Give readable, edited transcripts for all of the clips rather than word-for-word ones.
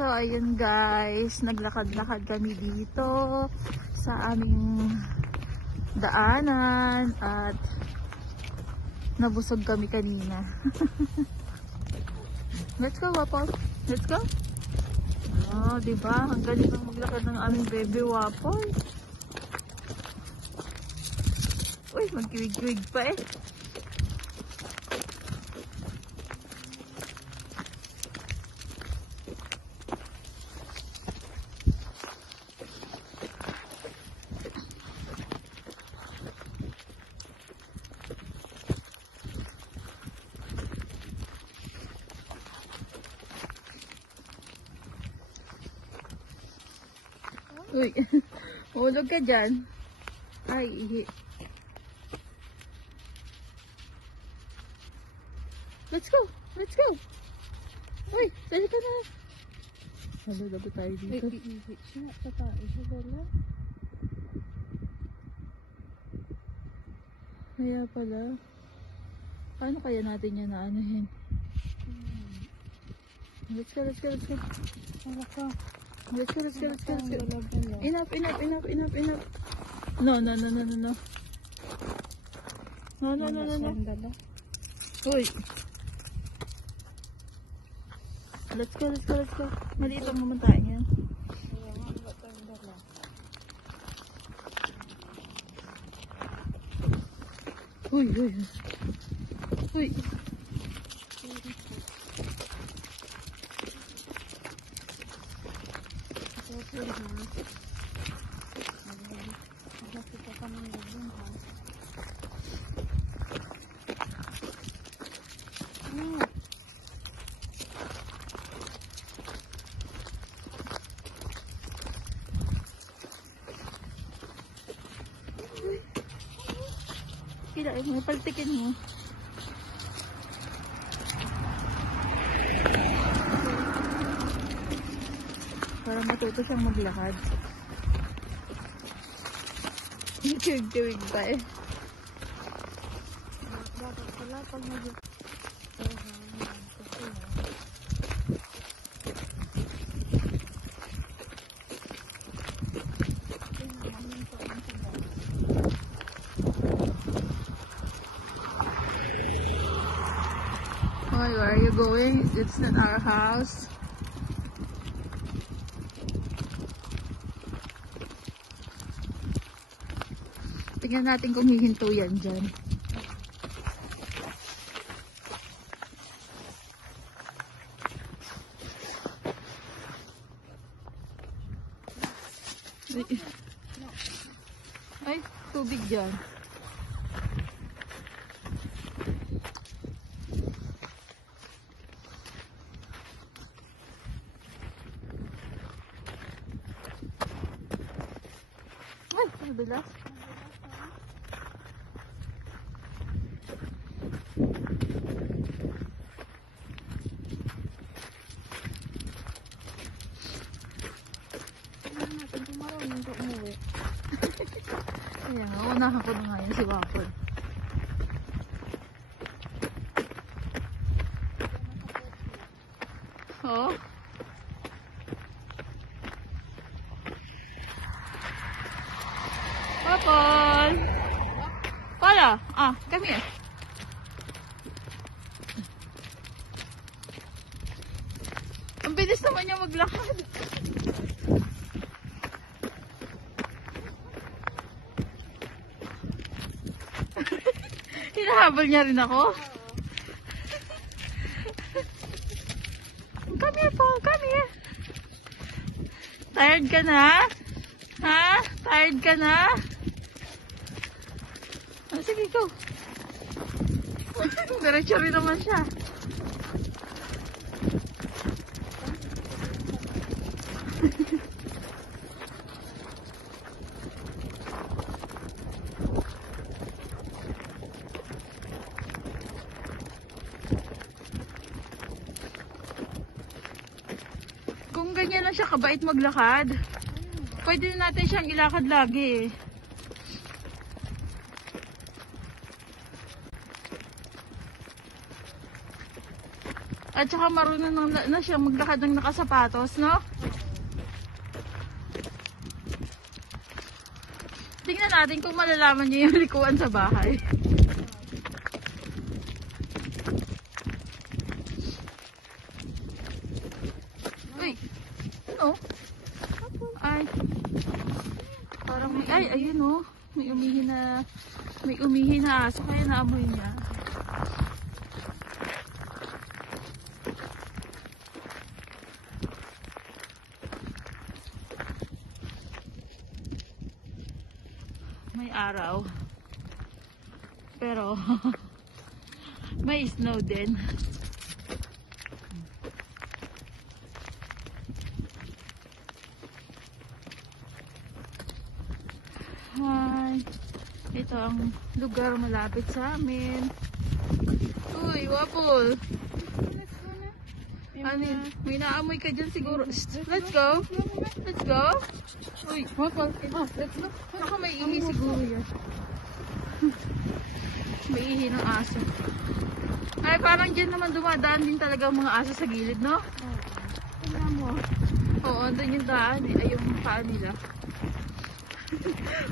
So, ayun guys, naglakad-lakad kami dito sa aming daanan at nabusog kami kanina. Let's go, Wapo. Let's go. Oh, diba? Ang galing ng maglakad ng aming baby Wapo. Uy, magkiwig-kiwig pa eh. Uy, hulog ka dyan. Ay, ihi. Let's go! Let's go! Uy, dali ka na. Halala ba tayo dito? Ay, ihi siya. Tatae siya, wala. Kaya pala. Paano kaya natin yan na anuhin? Let's go, let's go, let's go. Para ka. Let's go, let's go, let's go, let's go. Bala-bala. Enough, enough, enough, enough, enough. No, no, no, no, no, no. No, no, no, no, no. Sandala. Uy. Let's go, let's go, let's go. Maliit ang mamantain yan. Kaya nga, wala tayong dala. Uy, uy. Uy. Okay, ha? Nakita ka ng gabon, ha? Kailangan mo, paltikin mo. Para matuto siyang maglakad. Kiwig-kiwig pa eh. Dapat pala pag kasi Why, where are you going? It's not our house. Tingnan natin kung hihinto yan dyan. Ay, tubig dyan. Ay, nabilas. Kaya nga, unahan ko na nga yun si Waffle. Oh. Waffle! Pala! Ah, come here. Ang bilis naman niya maglakad. Hinahabol niya rin ako. Come here po, come here. Tired ka na? Ha? Tired ka na? Oh, sige, go. Diretso rin naman siya. Kung ganyan lang siya kabait maglakad, pwede na natin siyang ilakad lagi. At saka marunong na siya maglakad ng nakasapatos, no? Tingnan natin kung malalaman niya yung likuan sa bahay. Uy! Ano? Ay! Parang may... Ay! Ayun oh! May umihi na aso kaya naamoy niya. May araw. Pero may snow din. Hi. Ito ang lugar malapit sa amin. Uy, Wapol. Ano, may naamoy ka dyan siguro. Let's go. Let's go. Uy, Wapol. Let's go. Baka may ihi siguro yan. May ihi ng aso. Ay, parang dyan naman dumadaan din talaga ang mga aso sa gilid, no? Tingnan mo. Oo, andun yung daan eh. Ay, yung paa nila.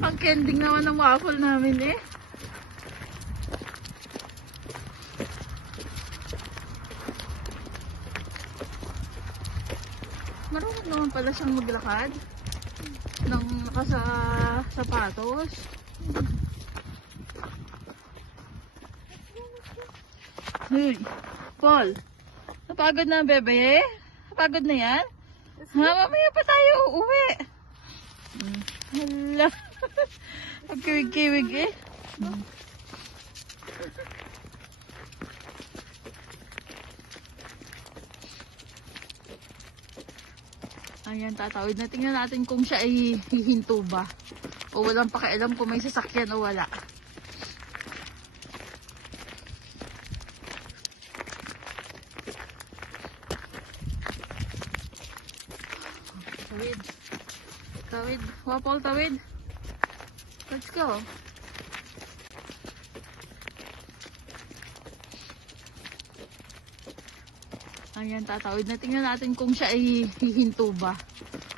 Ang kending naman ng waffle namin eh. Marunong naman pala siyang maglakad ng nakasapatos. Hey, Paul. Napagod na ang bebe? Napagod na yan? Ha, mamaya pa tayo uuwi. Hala. Pagkiwig-kiwig eh. Ayan, tatawid na. Tingnan natin kung siya ay hihinto ba. O walang pakialam kung may sasakyan o wala. Tawid. Tawid. Wapol, tawid. Let's go. Ayan, tatawid na. Tingnan natin kung siya ay hihinto ba.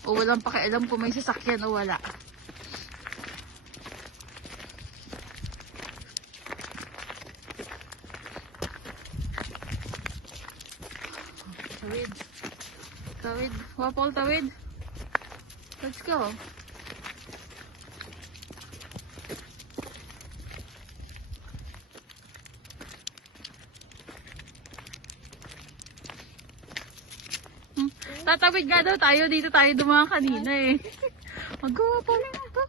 O walang pakialam kung may sasakyan o wala. Tawid. Tawid. Wapol, tawid. Let's go. Tatawid nga daw tayo. Dito tayo dumaan kanina eh. Magawa pa rin ito.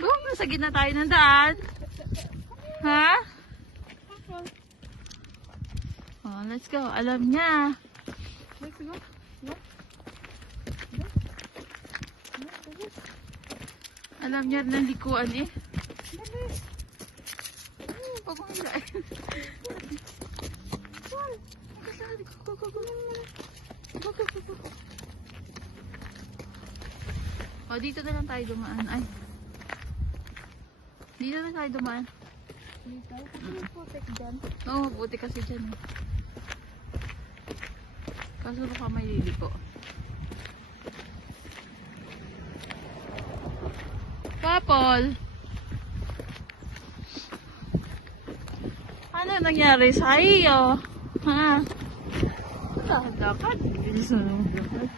Go, nasa gitna tayo ng daan. Ha? Oh, let's go. Alam niya. Let's go. Alam niya ng likuan eh. Huwag mong hilain. O, dito na lang tayo dumaan. Ay. Dito na tayo dumaan. Dito. Ano po tek dyan? Oo, mabuti kasi dyan eh. Kaso baka may liliko. Papol! Ano nangyari sa iyo? Ha? Lakad. Bilis na naman lakad.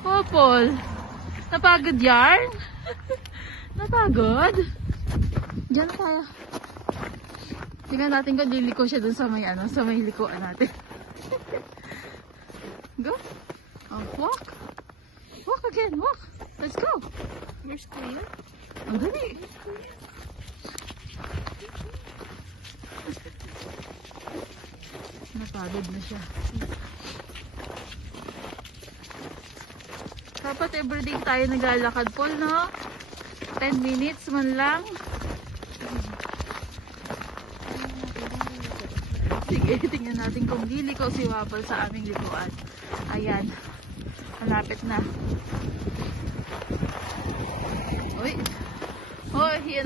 Papol! Napagod yarn? Napagod? Diyan tayo. Tingnan natin kung liliko siya dun sa may ano, sa may likuan natin. Go. Oh, walk. Walk again, walk. Let's go. Here's clear. Ang dali. Napagod na siya. Dapat everyday tayo naglalakad, Paul, no? 10 minutes man lang. Sige, tingnan natin kung liliko si Wapol sa aming likuan. Ayan. Malapit na. Uy. Oh, yan.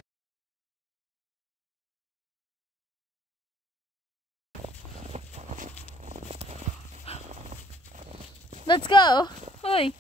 Let's go. Hoy.